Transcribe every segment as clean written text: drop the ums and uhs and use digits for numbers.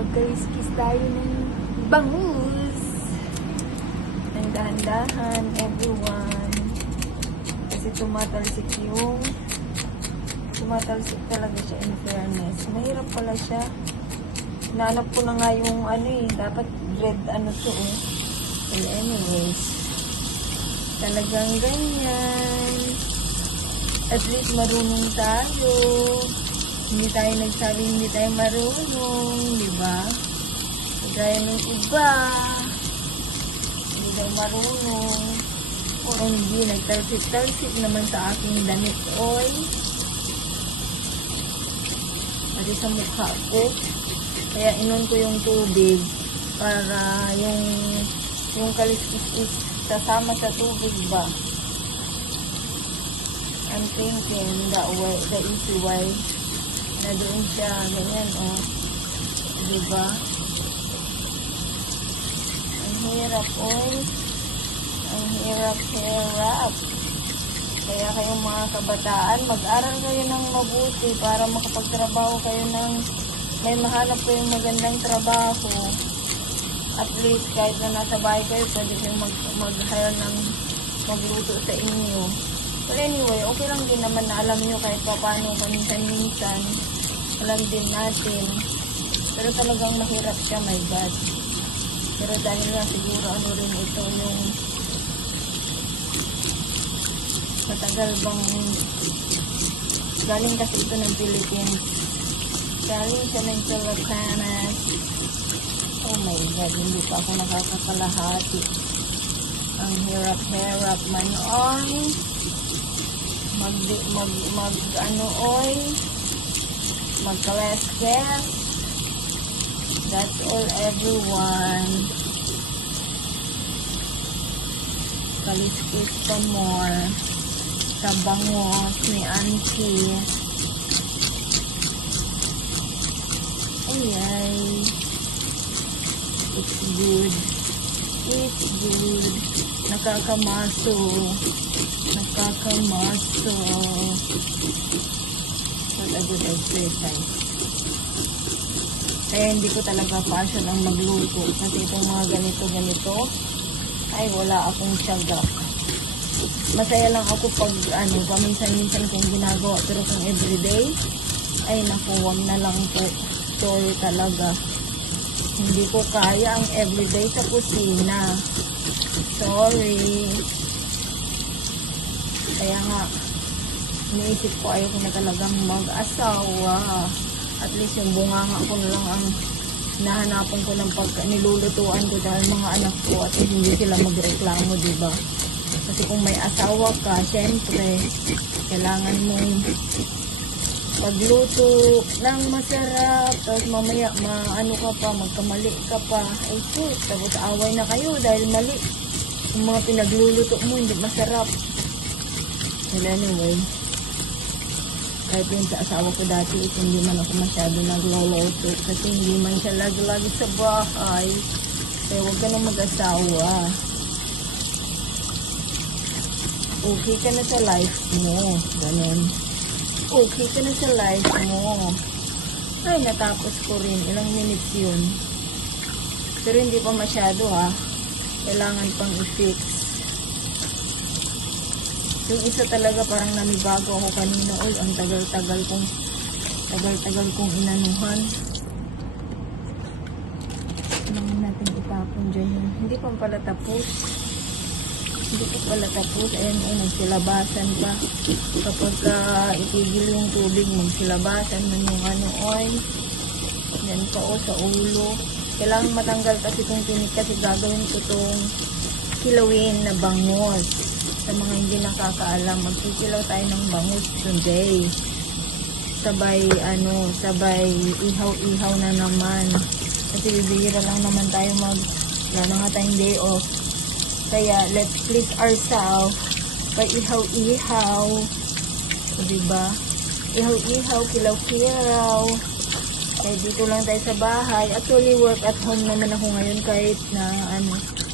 Magkaliskis tayo ng bangus. Ng dahan-dahan, everyone. Kasi tumatalsik talaga siya, in fairness. Mahirap pala siya. Naanap ko na nga yung dapat red to Well, anyways, talagang ganyan. At least marunong tayo. Hindi tayo nagsabi hindi tayo marunong, di ba? Kaya ng iba, hindi daw marunong. O hindi, nagtalsik-talsik naman sa aking damit oil. Pati sa mukha ko. Kaya inon ko yung tubig para yung kaliskis is sasama sa tubig ba. I'm thinking that way, the easy way. Na doon siya, ganyan, diba? Ang hirap, ang hirap. Kaya kayong mga kabataan, mag-aral kayo ng mabuti para makapagtrabaho kayo ng may mahanap kayong magandang trabaho. At least, kahit na nasa bahay kayo, pwede kayong mag-hire ng magluto sa inyo. But anyway, okay lang din naman na alam nyo kahit paano minsan-minsan. Alam din natin. Pero talagang mahirap siya, my God. Pero dahil nga siguro rin ito yung matagal bang galing kasi ito ng Philippines. Galing siya ng Pilipinas. Oh my God, hindi pa ako nakakakalahati. Ang hirap-hirap man magkaleskes. That's all, everyone. Kaliskis pa more sa bangos ni Auntie. Ayay. It's good. Nakakamaso. Not a good exercise. Kaya hindi ko talaga passion ang magluto. Kasi itong mga ganito, ay wala akong tiyaga. Masaya lang ako pag paminsan-minsan kong ginagawa. Pero kung everyday, ay naku, wag na lang po. Sorry talaga. Hindi ko kaya ang everyday sa kusina. Sorry. Kaya nga, iniisip ko ayaw ko na talagang mag-asawa. At least yung bunganga ko na lang ang nahanapan ko ng nilulutuan ko dahil mga anak ko at hindi sila magreklamo, diba? Kasi kung may asawa ka, syempre, kailangan mong pagluto ng masarap, tapos mamaya magkamali ka pa, ay sus, tapos away na kayo dahil mali. Yung mga pinagluluto mo, hindi masarap. Well, anyway, kahit yun sa asawa ko dati, hindi man ako masyado nagluluto kasi hindi man siya lagi-lagi sa bahay. Kaya huwag ka na mag-asawa. Okay ka na sa life mo. Ganun. Okay ka na sa life mo. Ay, natapos ko rin. Ilang minutes yun. Pero hindi pa masyado Kailangan pang i-fix. Yung isa talaga parang nanibago ako kanina. Uy, ang tagal-tagal kong inanuhan. Kailangan natin itapon dyan yun. Hindi pa pala tapos. Ayan, nagsilabasan pa. Kapag itigil yung tubig, magsilabasan man yung oil. Yan pa sa ulo. Kailangan matanggal kasi itong tinik kasi gagawin ko itong kilawin na bangus. Sa mga hindi nakakaalam, magkikilaw tayo ng bangus today. Sabay ihaw-ihaw na naman. Kasi bibihira lang naman tayo wala na nga tayong day off. Kaya, let's please ourselves by ihaw-ihaw. So, diba? Ihaw-ihaw, kilaw-kilaw. Kaya dito lang tayo sa bahay. Actually, work at home naman ako ngayon kahit na,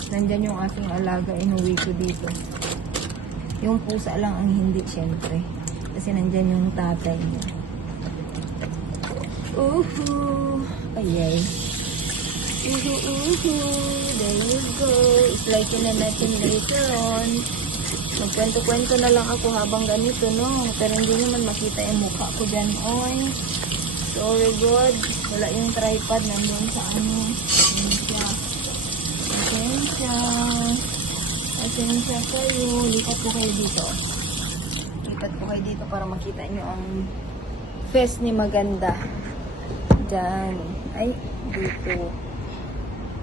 nandyan yung aking alaga, inuwi ko dito. Yung pusa lang ang hindi, syempre. Kasi nandyan yung tatay niya. Ayay. There you go. Islike na natin later on. Magkwento-kwento na lang ako habang ganito, no? Pero hindi naman makita yung mukha ko dyan, oy. Sorry, God. Wala yung tripod. Nandun sa ano. Pasensya. Pasensya kayo. Lipat ko kayo dito. Lipat ko kayo dito para makita nyo ang face ni Maganda. Dyan. Ay, dito.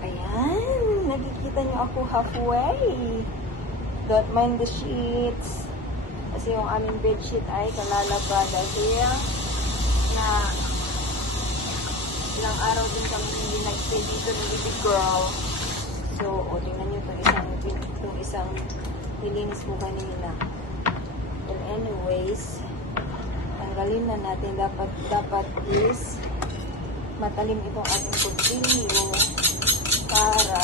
Ayan. Nakikita nyo ako halfway. Don't mind the sheets. Kasi yung aming bedsheet ay kalalaba dahil na ilang araw din kami hindi nag-stay dito ng baby girl. So, tingnan nyo itong isang nilinis ko kanina. Well, anyways, tanggalin na natin. Dapat is matalim itong ating kutsilyo para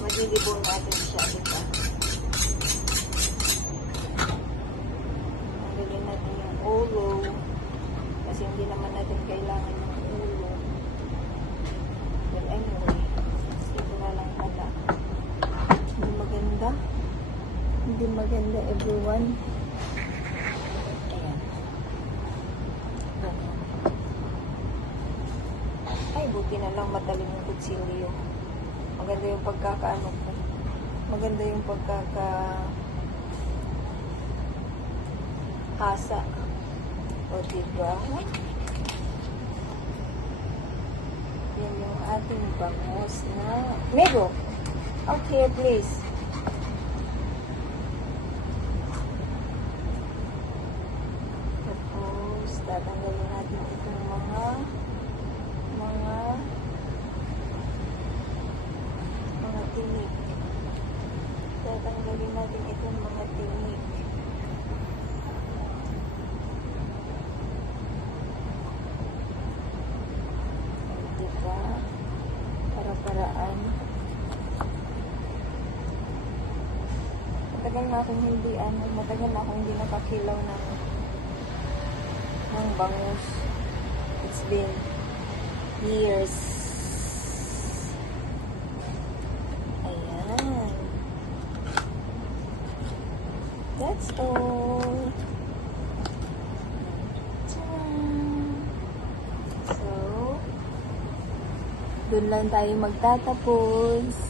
madilibong natin siya, diba? Tanggalin natin yung ulo kasi hindi naman natin kailangan ng ulo. But anyway, ito na lang pala. Hindi maganda. Hindi maganda, everyone. Ayan. Ay, buti na lang matalim yung kutsilyo. Maganda yung pagkakaano ko. Maganda yung hasa. O, diba? Yan yung ating bangus na... Mego! Out here, please. Tapos, tatanggalin natin itong mga tinik. Tatanggalin natin itong mga tinik. Diba? Para-paraan. Matagal na akong hindi nakakilaw ng bangus. It's been years. That's all. So, dun lang tayo magtatapos.